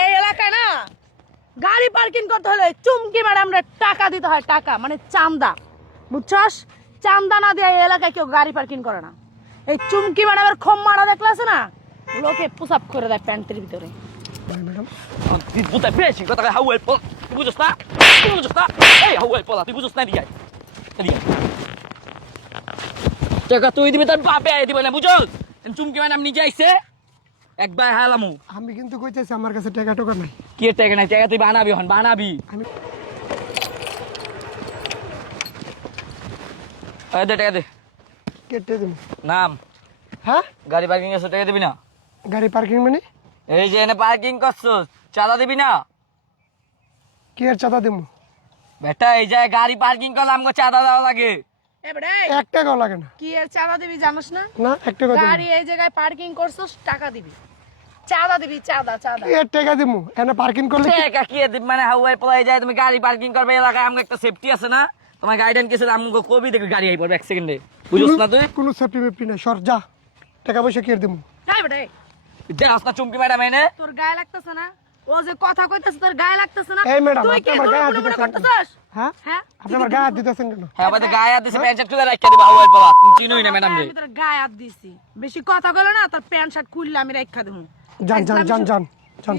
এই এলাকায় না গাড়ি পার্কিং করতে হলে চুমকি ম্যাডামরা টাকা দিতে হয়, টাকা মানে চান্দা, বুঝছস? চান্দা না দিয়ে এই এলাকায় কেউ গাড়ি পার্কিং করে না। এই চুমকি ম্যাডামের খম্মাটা দেখলে আছে না, লোকে পুশআপ করে দেয় প্যান্টের ভিতরে। ম্যাডাম তুই বুঝতে পেরেছিস কথা হাউয়ের পল, তুই বুঝছ না? তুই বুঝছ না? এই হাউয়ের পলা তুই বুঝছ না? এদিকে এদিকে টাকা তুই দিবি, তার বাপে আয় দিবে না, বুঝছ? চুমকি ম্যাডাম নিজে আইছে একবার হালামু। আমি কিন্তু কইতেছি আমার কাছে টাকা টোকা নাই। কি টাকা নাই? টাকা তুই বানাবি, হন বানাবি। আমি দে টাকা দে। কেটে দেব। নাম হ্যাঁ, গাড়ি পার্কিং এসে টাকা দিবি না? গাড়ি পার্কিং মানে এই যে এনে পার্কিং করছো, চাঁদা দিবি না? কি এর চাঁদা দেবো? বেটা এই যে গাড়ি পার্কিং করলে আমাকে চাঁদা দেওয়া লাগে। এক টাকাও লাগে না। কি এর চাঁদা দিবি জানোস না? না, এক টাকা দেবো। গাড়ি এই জায়গায় পার্কিং করছস, টাকা দিবি, চাঁদা দিবি, চাঁদা চাঁদা। কি এর টাকা দেবো? এনে পার্কিং করলে কি? টাকা কি দিবি মানে হাওয়ায় পলাই যায়? তুমি গাড়ি পার্কিং করবে এলাকায়, আমাকে একটা সেফটি আছে না? তোমার গাইডেন কিছু আমাকে কবি দেখে গাড়ি আই পড়বে 1 সেকেন্ডে, বুঝছ না? তুই কোনো সেফটি মেফটি নাই, সর যা। টাকা পয়সা কি এর দেবো? তাই বেটা, দেখাস না চুমকি ম্যাডাম এনে? তোর গায়ে লাগতেছে না? ও যে কথা কইতাছে তোর গায়ে লাগতেছে না? এই ম্যাডাম, তুই আপনি কি আমার গায়ে হাত মনে দিতেছেন? করতেছস? হ্যাঁ, হ্যাঁ, আপনি আমার গায়ে হাত দিতেছেন কেন? হ্যাঁ আমাদের গায়ে হাত দিছে, প্যান্ট শার্ট খুলে রাখিয়ে দিবা হাওয়ায় পলা। তুমি চিনোই না ম্যাডাম রে। আমি তোর গায়ে হাত দিছি, বেশি কথা কইলে না তোর প্যান্ট শার্ট খুললে আমি রাখা দেবো। যান যান যান যান যান।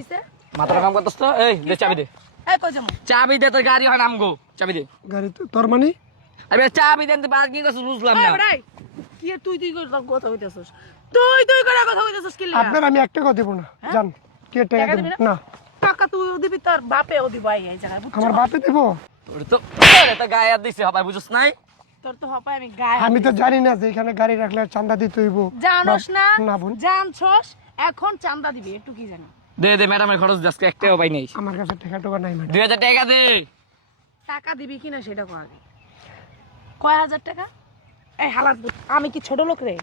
মাথাটা কাম করতেছ তো? এই দে চাবি দে, এই কই যামু? চাবি দে, তোর গাড়ি হয় আমগো, চাবি দে। গাড়ি তো তোর মানে? আরে চাবি দেন, তুই পার্কিং করছিস বুঝলাম এই না। বেটা, কি এর তুই তুই করে কথা কইতাছস? তুই করে কথা কইতাছস কি লাগা? আপনার আমি এক টাকা দেবো না, যান। কি এর টাকা টাকা দেবো? দিবি না, টাকা তুইও দিবি, তোর বাপেও দিব এই জায়গায়, বুঝছস? আমার বাপে দেবো? তোর তো তো গায়ে হাত দিছে হবাই, বুঝছ নাই? তোর তো হপায় আমি গায়ে আমি তো জানি না যে এখানে গাড়ি রাখলে চাঁদা দিতে হইব। জানোস না? না বোন, জানছস, এখন চান্দা দিবি, একটু কি জানা? দে দে ম্যাডামের খরচ আজকে একটাও পাই নাই। আমার কাছে টাকা টোকা নাই ম্যাডাম। 2000 টাকা দে। টাকা দিবি কিনা সেটা কো আগে। কয় হাজার টাকা? এই হালাত আমি কি ছোট লোক রে?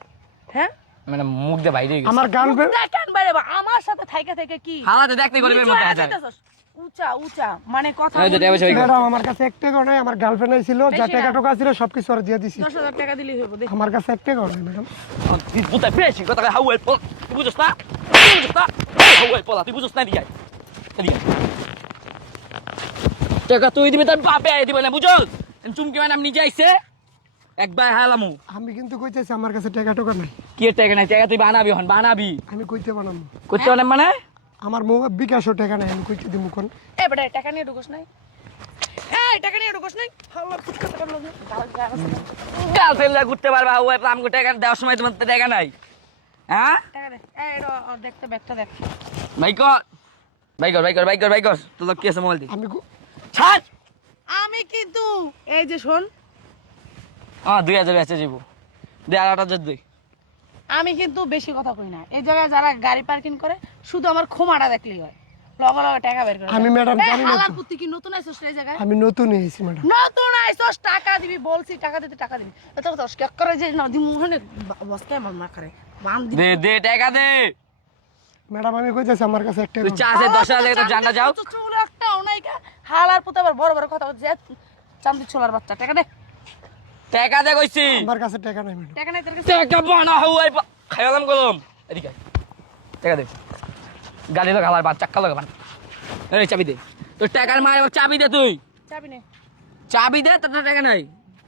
হ্যাঁ, মানে মুখ দিয়ে বাইরে গেছে। আমার গার্লফ্রেন্ড দেখেন বাইরে বা, আমার সাথে থাইকা থেকে কি হালাতে দেখতে গরিবের মধ্যে নিচু হাজার। আইতাছস? উঁচা উঁচা মানে কথা এই যে বলবি। টাকা পয়সা ম্যাডাম আমার কাছে এক টাকা নাই, আমার গার্লফ্রেন্ড ছিল, যা বেশি টাকা না। টোকা ছিল সবকিছু আর দিয়ে দিছি। 10,000 টাকা দিলেই হইব, দেখ। আমার কাছে এক টাকা নাই ম্যাডাম। তুই বুঝতে পেরেছিস কথা হাওয়ায় পলা, তুই বুঝছ না? তুই বুঝছ না? এই হাওয়ায় পলা তুই বুঝছ না? এদিকে আয়, এদিকে আয়। টাকা তুই দিবি, তার বাপে আয় দিবে না, বুঝছ? চুমকি ম্যাডাম নিজে আইছে একবার হালামু। আমি কিন্তু কইতেছি আমার কাছে টাকা টোকা নাই। কি টাকা নাই? টাকা তুই বানাবি, হন বানাবি। আমি কইতে বানাবো, করতে পারেন মানে? আমার বিকাশও টাকা নাই, আমি কইতে দিব কোন? এই বেটা, টাকা নিয়ে ঢুকোস নাই? এই টাকা নিয়ে ঢুকোস নাই? হাওয়ার ফুটকা টাকা লোক গার্লফ্রেন্ড ঘুরতে পারবা হাওয়ায়, আমাকে টাকা দেওয়ার সময় তোমার তো টাকা নাই। হ্যাঁ টাকা দে। এই এটা দেখতে ব্যাগটা দেখ। ভাই কর, ভাই কর, ভাই কর, ভাই কর, ভাই কর। তোর কি আছে মোবাইল দি আমি ছাড়। আমি কিন্তু এই যে শোন, 2000 বেঁচে যাবো, দে আর 8000 দে। আমি কিন্তু বেশি কথা কই না। এই জায়গায় যারা গাড়ি পার্কিং করে শুধু আমার খোমাটা দেখলেই হয়, লগে লগে টাকা বের করে। আমি ম্যাডাম জানি না তো। হালার পুত্তি কি নতুন আইছস এই জায়গায়? আমি নতুন এসেছি ম্যাডাম। নতুন আইছস, টাকা দিবি বলছি, টাকা দিতে টাকা দিবি। এত কথা স্ক্যাক করে যে না দি মুহনে বসকে আমার না করে বান দিবি। দে দে টাকা দে। ম্যাডাম আমি কইতেছি আমার কাছে এক টাকা তুই নাই। চা আছে 10,000 টাকা তো জানা যাও। তো চুল একটা ওনাইকা হালার পুত্তি আবার বড় বড় কথা বলছে, চান্দি ছোলার বাচ্চা, টাকা দে। টাকা দে কইছি। আমার কাছে টাকা নাই ম্যাডাম। টাকা নাই তোর কাছে? টাকা বানা হাওয়ায় খাইলাম গলম। এদিকে আয়। টাকা দে। গাড়ি তো খাবার বাদ চাক্কা লাগা বান। এই চাবি দে। তোর টাকার মার চাবি দে তুই। চাবি নে। চাবি দে, তোর টাকা নাই।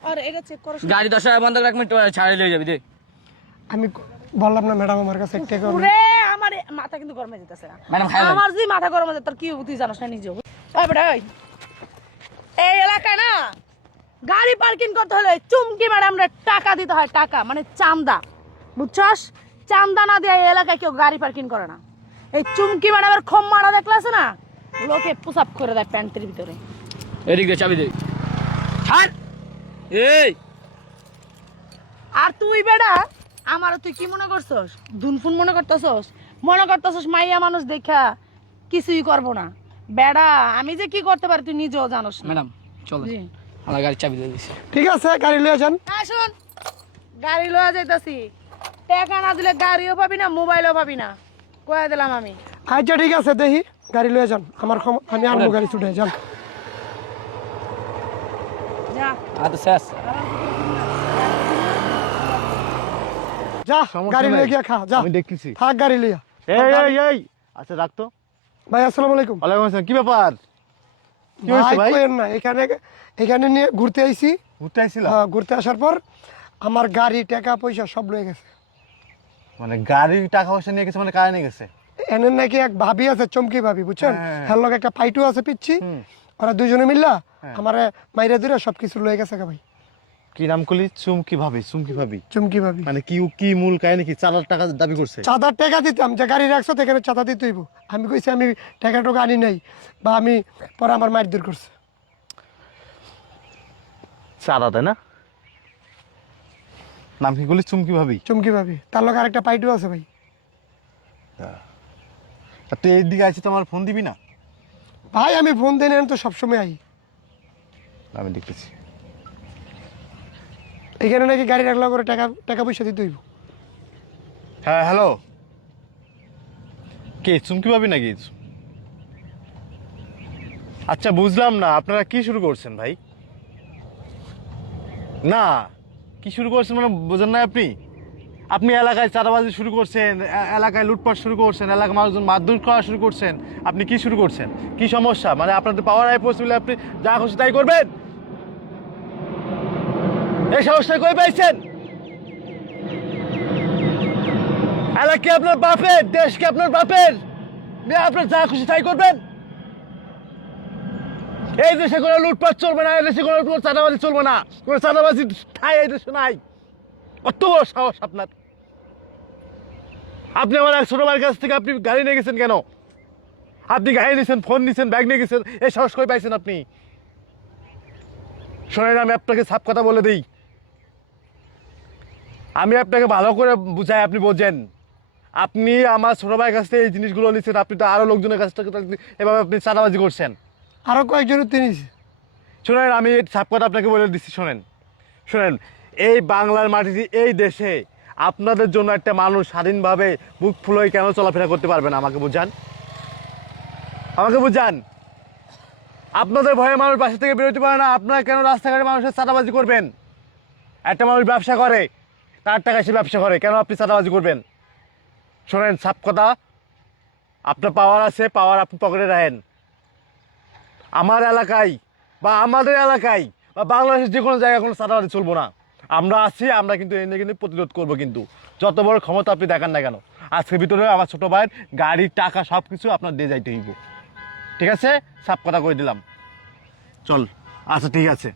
আর এটা চেক করো। গাড়ি 10,000 বন্ধ রাখ, মিনিট ছাড়ে লয়ে যাবি দে। আমি বললাম না ম্যাডাম আমার কাছে এক টাকা নাই। ওরে আমার মাথা কিন্তু গরম হয়ে যেতেছে না। ম্যাডাম খাই আমার যে মাথা গরম হয়ে যায় তোর কি তুই জানোস না নিজেও। এই বেটা, এই এলাকায় না গাড়ি পার্কিং করতে হলে চুমকি ম্যাডামরা টাকা দিতে হয়, টাকা মানে চান্দা, বুঝছস? চান্দা না দিয়ে এই এলাকায় কেউ গাড়ি পার্কিং করে না। এই চুমকি ম্যাডামের খম্মাটা দেখলে আছে না, লোকে পুশআপ করে দেয় প্যান্টের ভিতরে। এদিক দে চাবি দে। ছাড়। এই আর তুই বেটা আমার তুই কি মনে করছস? ধুনফুন মনে করতেছস? মনে করতেছস মাইয়া মানুষ দেখা কিছুই করবো না? বেড়া আমি যে কি করতে পারি তুই নিজেও জানোস না। ম্যাডাম চলো, জি। আমার গাড়ি চাবি দিয়ে দিছি। ঠিক আছে, গাড়ি লয়ে যান। হ্যাঁ শোন, গাড়ি লয়ে যাইতাছি, টাকা না দিলে গাড়িও পাবি না, মোবাইলও পাবি না, কয়ে দিলাম আমি। আচ্ছা ঠিক আছে, দেখি গাড়ি লয়ে যান। আমি আনবো গাড়ি ছুটে যান। যা তো শেষ। যা গাড়ি লয়ে গিয়া খা, যা। আমি দেখতেছি। থাক গাড়ি লইয়া। এই আচ্ছা রাখতো। ভাই আসসালামু আলাইকুম। ওয়ালাইকুম আসসালাম। কি ব্যাপার? কি হয়েছে ভাই? কইেন না, এখানে নিয়ে ঘুরতে আইছি। ঘুরতে আইছিল? হ্যাঁ, ঘুরতে আসার পর আমার গাড়ি টাকা পয়সা সব লয়ে গেছে। মানে গাড়ির টাকা পয়সা নিয়ে গেছে, মানে কারে নিয়ে গেছে? এনের নাকি এক ভাবি আছে, চমকি ভাবি, বুঝছেন? হ্যাঁ। হ্যাঁ, লগে একটা পাইটু আছে পিচ্ছি। হুম। ওরা দুজনে মিল্লা হ্যাঁ। আমারে মাইরা ধরে সবকিছু লয়ে গেছে ভাই। কি নাম করলি? চুমকি ভাবি। চুমকি ভাবি চমকি ভাবি মানে কি মূল কাহিনী কি? চালার টাকা দাবি করছে? চাঁদার টাকা দিতাম, যে গাড়ি রাখছো সেখানে চাঁদা দিতে হইব। আমি কইছি আমি টাকা টোকা আনি নাই, বা আমি পরে আমার মাইর দূর করছে। চাঁদা তাই না? নাম কি করলি? চুমকি ভাবি। চমকি ভাবি, তার লগে আরেকটা পাইটু আছে ভাই। আর তুই এইদিকে আছিস, তো আমার ফোন দিবি না? ভাই আমি ফোন দেন তো সবসময় আই। আমি দেখতেছি। এখানে নাকি গাড়ি রাখলে করে টাকা পয়সা দিতে হইব। হ্যাঁ হ্যালো, কে? চুমকি ভাবি নাকি? আচ্ছা বুঝলাম না, আপনারা কি শুরু করছেন ভাই? না, কি শুরু করছেন মানে বোঝেন না আপনি? আপনি এলাকায় চাঁদাবাজি শুরু করছেন, এলাকায় লুটপাট শুরু করছেন, এলাকার মানুষজন মারধর করা শুরু করছেন। আপনি কি শুরু করছেন? কি সমস্যা? মানে আপনাদের পাওয়ার আয় পৌঁছলে আপনি যা খুশি তাই করবেন? এই সমস্যা কই পাইছেন? এলাকা কি আপনার বাপের? দেশ কি আপনার বাপের? আপনার যা খুশি তাই করবেন? এই দেশে কোনো লুটপাট চলবে না, এই দেশে কোনো চাঁদাবাজি চলবে না, কোনো চাঁদাবাজি ঠাই এই দেশে নাই। কত বড় সাহস আপনার! আপনি আমার এক ছোট ভাইয়ের কাছ থেকে আপনি গাড়ি নিয়ে গেছেন কেন? আপনি গাড়ি নিয়েছেন, ফোন নিয়েছেন, ব্যাগ নিয়ে গেছেন, এই সাহস কই পাইছেন আপনি? শোনেন, আমি আপনাকে সাপ কথা বলে দিই, আমি আপনাকে ভালো করে বুঝাই, আপনি বোঝেন। আপনি আমার ছোট ভাইয়ের কাছ থেকে এই জিনিসগুলো নিচ্ছেন, আপনি তো আরো লোকজনের কাছ থেকে এভাবে আপনি চাঁদাবাজি করছেন। আরো কয়েকজনের তিনিস। শোনেন, আমি সাপ কথা আপনাকে বলে দিচ্ছি, শোনেন, এই বাংলার মাটিতে, এই দেশে আপনাদের জন্য একটা মানুষ স্বাধীনভাবে বুক ফুলোয় কেন চলাফেরা করতে পারবে না? আমাকে বুঝান। আপনাদের ভয়ে মানুষ বাসা থেকে বেরোতে পারে না, আপনারা কেন রাস্তাঘাটে মানুষের চাঁদাবাজি করবেন? একটা মানুষ ব্যবসা করে, তার টাকা সে ব্যবসা করে, কেন আপনি চাঁদাবাজি করবেন? শোনেন সাপ কথা, আপনার পাওয়ার আছে, পাওয়ার আপনি পকেটে রাখেন। আমার এলাকায় বা আমাদের এলাকায় বা বাংলাদেশের যে কোনো জায়গায় কোনো চাঁদাবাজি চলবো না। আমরা আছি, আমরা কিন্তু এনে কিন্তু প্রতিরোধ করবো, কিন্তু যত বড় ক্ষমতা আপনি দেখান না কেন। আজকের ভিতরে আমার ছোটো ভাইয়ের গাড়ির টাকা সব কিছু আপনার দিয়ে যাইতে হইব, ঠিক আছে? সাপ কথা কই দিলাম, চল। আচ্ছা ঠিক আছে।